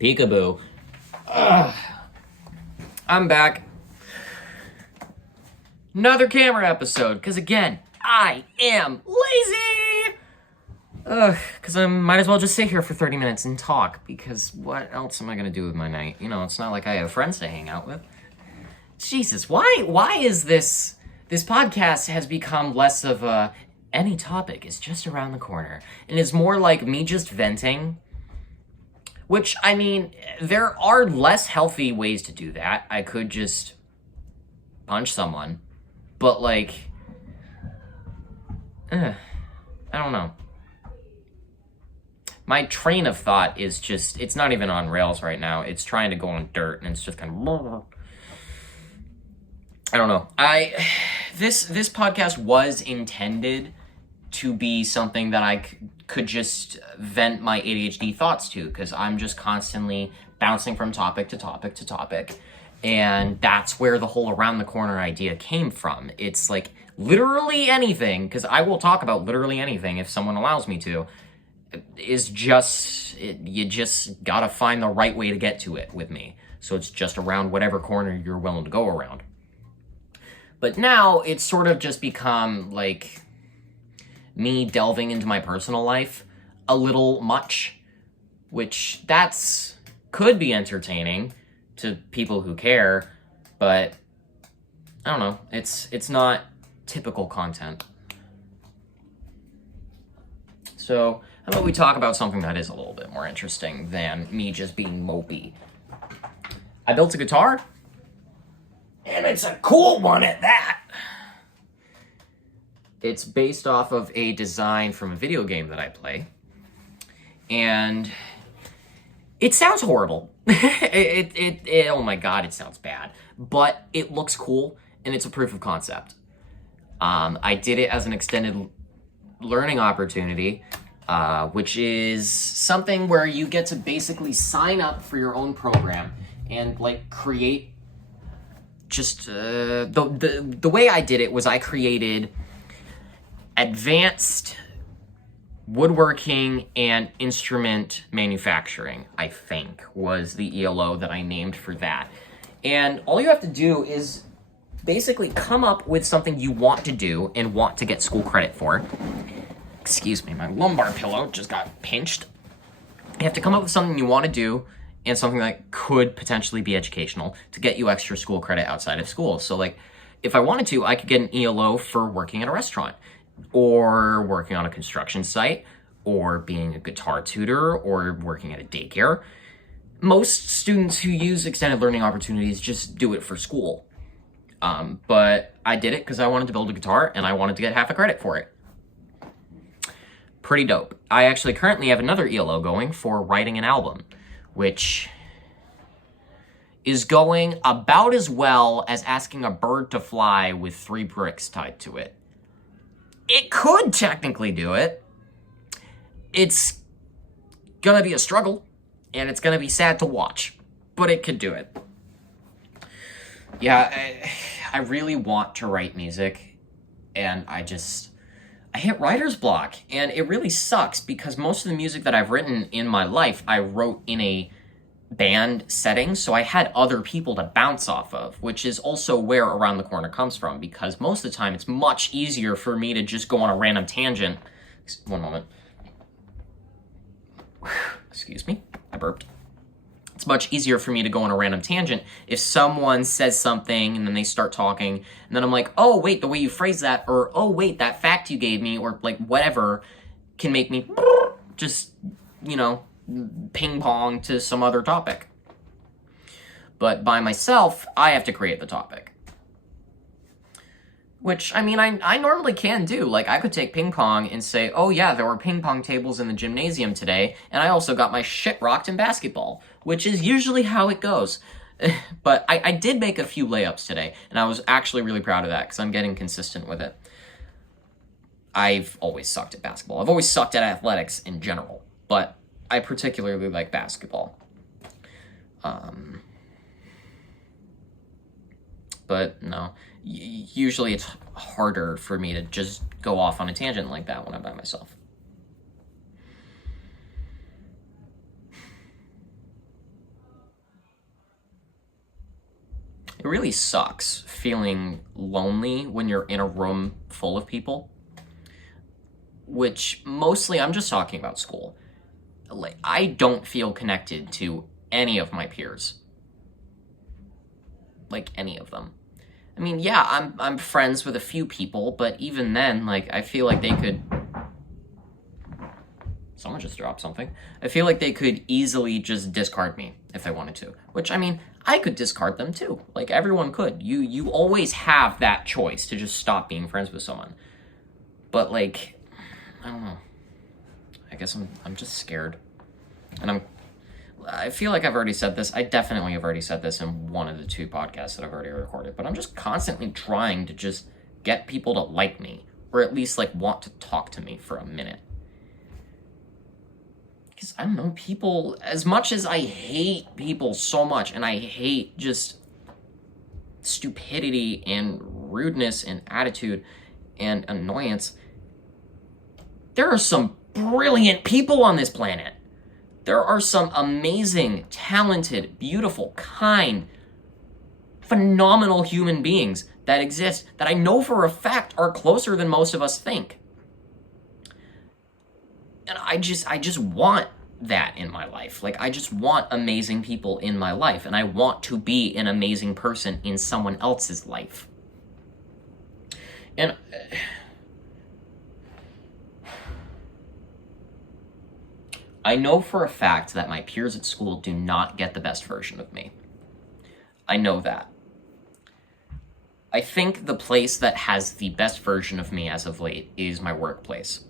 Peekaboo. Ugh. I'm back. Another camera episode, because again, I am lazy! Because I might as well just sit here for 30 minutes and talk, because what else am I going to do with my night? You know, it's not like I have friends to hang out with. Jesus, why is this podcast has become less of a any topic is just around the corner, and is more like me just venting? Which, I mean, there are less healthy ways to do that. I could just punch someone. But, like, I don't know. My train of thought is just, it's not even on rails right now. It's trying to go on dirt, and it's just kind of... I don't know. This podcast was intended to be something that I could just vent my ADHD thoughts to, because I'm just constantly bouncing from topic to topic to topic. And that's where the whole around the corner idea came from. It's like literally anything, because I will talk about literally anything if someone allows me to, is just, you just gotta find the right way to get to it with me. So it's just around whatever corner you're willing to go around. But now it's sort of just become like me delving into my personal life a little much, which could be entertaining to people who care, but I don't know, it's not typical content. So how about we talk about something that is a little bit more interesting than me just being mopey. I built a guitar, and it's a cool one at that. It's based off of a design from a video game that I play. And it sounds horrible. Oh my god, it sounds bad. But it looks cool, and it's a proof of concept. I did it as an extended learning opportunity, which is something where you get to basically sign up for your own program and, like, create just... The way I did it was I created advanced woodworking and instrument manufacturing, I think, was the ELO that I named for that. And all you have to do is basically come up with something you want to do and want to get school credit for. Excuse me, my lumbar pillow just got pinched. You have to come up with something you want to do and something that could potentially be educational to get you extra school credit outside of school. So, like, if I wanted to, I could get an ELO for working at a restaurant, or working on a construction site, or being a guitar tutor, or working at a daycare. Most students who use extended learning opportunities just do it for school. But I did it because I wanted to build a guitar, and I wanted to get half a credit for it. Pretty dope. I actually currently have another ELO going for writing an album, which is going about as well as asking a bird to fly with 3 bricks tied to it. It could technically do it. It's gonna be a struggle, and it's gonna be sad to watch, but it could do it. Yeah, I really want to write music, and I hit writer's block, and it really sucks because most of the music that I've written in my life, I wrote in a band setting, so I had other people to bounce off of, which is also where Around the Corner comes from, because most of the time it's much easier for me to just go on a random tangent. One moment. Excuse me, I burped. It's much easier for me to go on a random tangent if someone says something and then they start talking, and then I'm like, oh wait, the way you phrase that, or oh wait, that fact you gave me, or like whatever, can make me just, you know, ping pong to some other topic. But by myself, I have to create the topic. Which, I mean, I normally can do. Like, I could take ping pong and say, oh yeah, there were ping pong tables in the gymnasium today, and I also got my shit rocked in basketball, which is usually how it goes. But I did make a few layups today, and I was actually really proud of that, because I'm getting consistent with it. I've always sucked at basketball. I've always sucked at athletics in general, but I particularly like basketball. But no, usually it's harder for me to just go off on a tangent like that when I'm by myself. It really sucks feeling lonely when you're in a room full of people, which mostly I'm just talking about school. Like, I don't feel connected to any of my peers. Like, any of them. I mean, yeah, I'm friends with a few people, but even then, like, I feel like they could... Someone just dropped something. I feel like they could easily just discard me if they wanted to. Which, I mean, I could discard them too. Like, everyone could. You always have that choice to just stop being friends with someone. But, like, I don't know. I guess I'm just scared. And I feel like I've already said this. I definitely have already said this in one of the 2 podcasts that I've already recorded. But I'm just constantly trying to just get people to like me. Or at least, like, want to talk to me for a minute. Because, I don't know, people, as much as I hate people so much, and I hate just stupidity and rudeness and attitude and annoyance, there are some brilliant people on this planet. There are some amazing, talented, beautiful, kind, phenomenal human beings that exist that I know for a fact are closer than most of us think. And I just want that in my life. Like, I just want amazing people in my life, and I want to be an amazing person in someone else's life. And I know for a fact that my peers at school do not get the best version of me. I know that. I think the place that has the best version of me as of late is my workplace.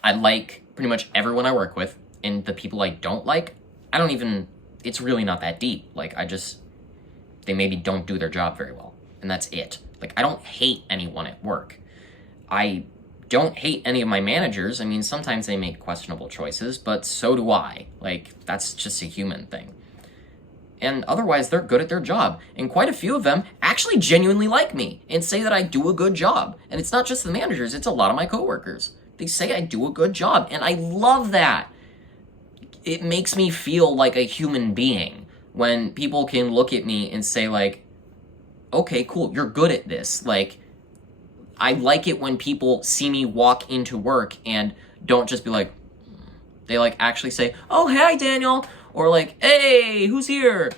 I like pretty much everyone I work with, and the people I don't like, it's really not that deep. Like, they maybe don't do their job very well, and that's it. Like, I don't hate anyone at work. I don't hate any of my managers. I mean, sometimes they make questionable choices, but so do I. Like, that's just a human thing. And otherwise, they're good at their job. And quite a few of them actually genuinely like me and say that I do a good job. And it's not just the managers, it's a lot of my coworkers. They say I do a good job, and I love that. It makes me feel like a human being when people can look at me and say, like, okay, cool, you're good at this. Like, I like it when people see me walk into work and don't just be like, they, like, actually say, oh, hey, Daniel, or like, hey, who's here?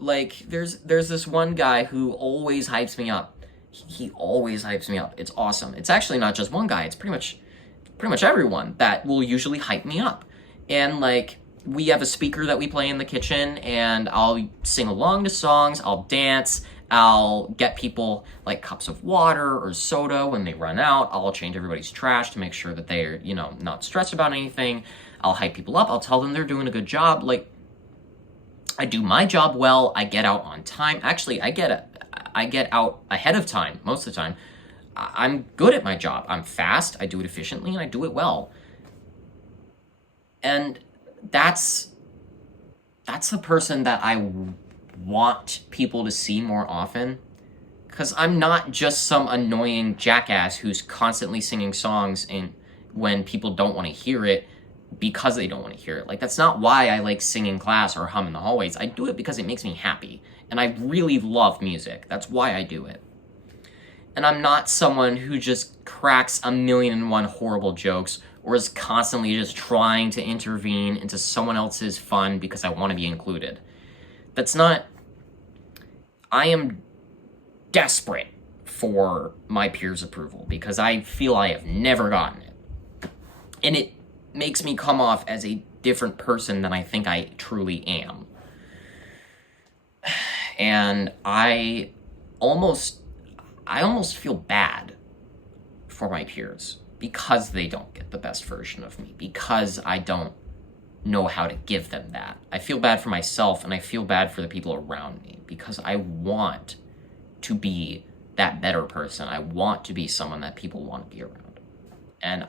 Like, there's this one guy who always hypes me up. He always hypes me up. It's awesome. It's actually not just one guy. It's pretty much everyone that will usually hype me up. And, like, we have a speaker that we play in the kitchen, and I'll sing along to songs, I'll dance, I'll get people, like, cups of water or soda when they run out, I'll change everybody's trash to make sure that they're, not stressed about anything, I'll hype people up, I'll tell them they're doing a good job. Like, I do my job well, I get out on time. Actually, I get out ahead of time most of the time. I'm good at my job. I'm fast, I do it efficiently, and I do it well. And that's the person that I want people to see more often. Because I'm not just some annoying jackass who's constantly singing songs and when people don't want to hear it because they don't want to hear it. Like, that's not why I like sing in class or hum in the hallways. I do it because it makes me happy. And I really love music. That's why I do it. And I'm not someone who just cracks 1,000,001 horrible jokes or is constantly just trying to intervene into someone else's fun because I want to be included. That's not... I am desperate for my peers' approval because I feel I have never gotten it. And it makes me come off as a different person than I think I truly am. And I almost feel bad for my peers because they don't get the best version of me, because I don't know how to give them that. I feel bad for myself, and I feel bad for the people around me because I want to be that better person. I want to be someone that people want to be around. And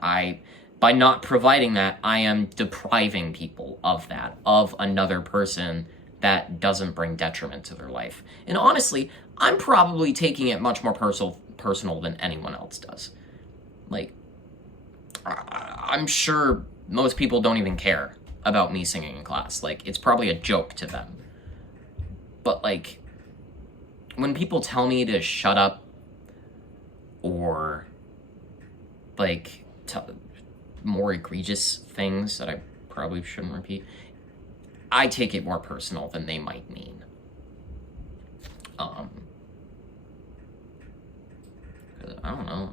by not providing that, I am depriving people of that, of another person that doesn't bring detriment to their life. And honestly, I'm probably taking it much more personal than anyone else does. Like, I'm sure most people don't even care about me singing in class. Like, it's probably a joke to them. But, like, when people tell me to shut up or like more egregious things that I probably shouldn't repeat, I take it more personal than they might mean. I don't know,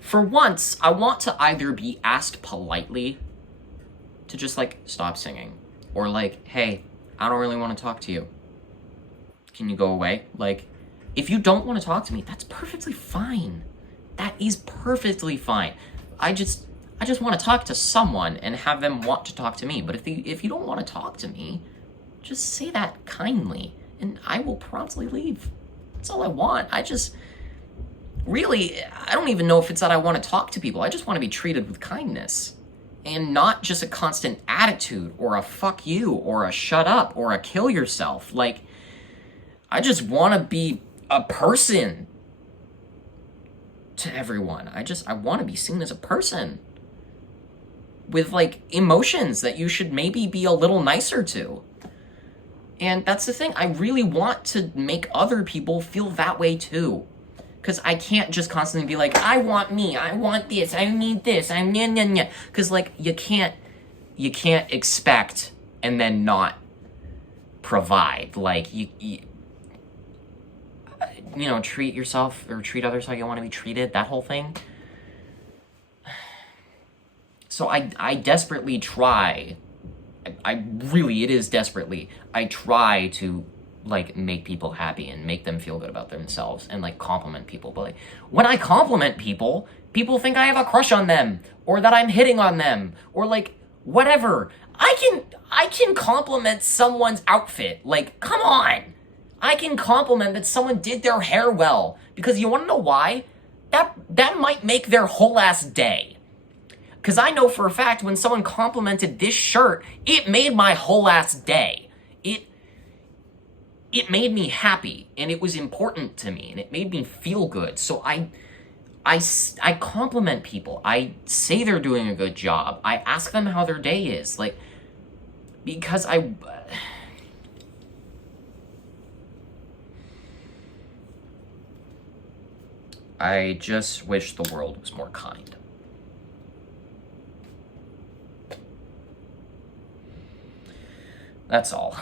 for once, I want to either be asked politely to just, like, stop singing, or, like, hey, I don't really want to talk to you. Can you go away? Like, if you don't want to talk to me, that's perfectly fine. That is perfectly fine. I just want to talk to someone and have them want to talk to me. But if you don't want to talk to me, just say that kindly, and I will promptly leave. That's all I want. Really, I don't even know if it's that I want to talk to people. I just want to be treated with kindness. And not just a constant attitude, or a fuck you, or a shut up, or a kill yourself. Like, I just want to be a person to everyone. I want to be seen as a person with, like, emotions that you should maybe be a little nicer to. And that's the thing. I really want to make other people feel that way too. Because I can't just constantly be like, I want me, I want this, I need this, I'm nya nya nya. Because, like, you can't expect and then not provide. Like, you know, treat yourself or treat others how you want to be treated, that whole thing. So I desperately try, it is desperately, I try to, like, make people happy and make them feel good about themselves and, like, compliment people. But, like, when I compliment people, people think I have a crush on them, or that I'm hitting on them, or, like, whatever. I can compliment someone's outfit. Like, come on. I can compliment that someone did their hair well, because you want to know why? That might make their whole ass day. Because I know for a fact when someone complimented this shirt, it made my whole ass day. It made me happy, and it was important to me, and it made me feel good. So I compliment people. I say they're doing a good job. I ask them how their day is, like, because I just wish the world was more kind. That's all.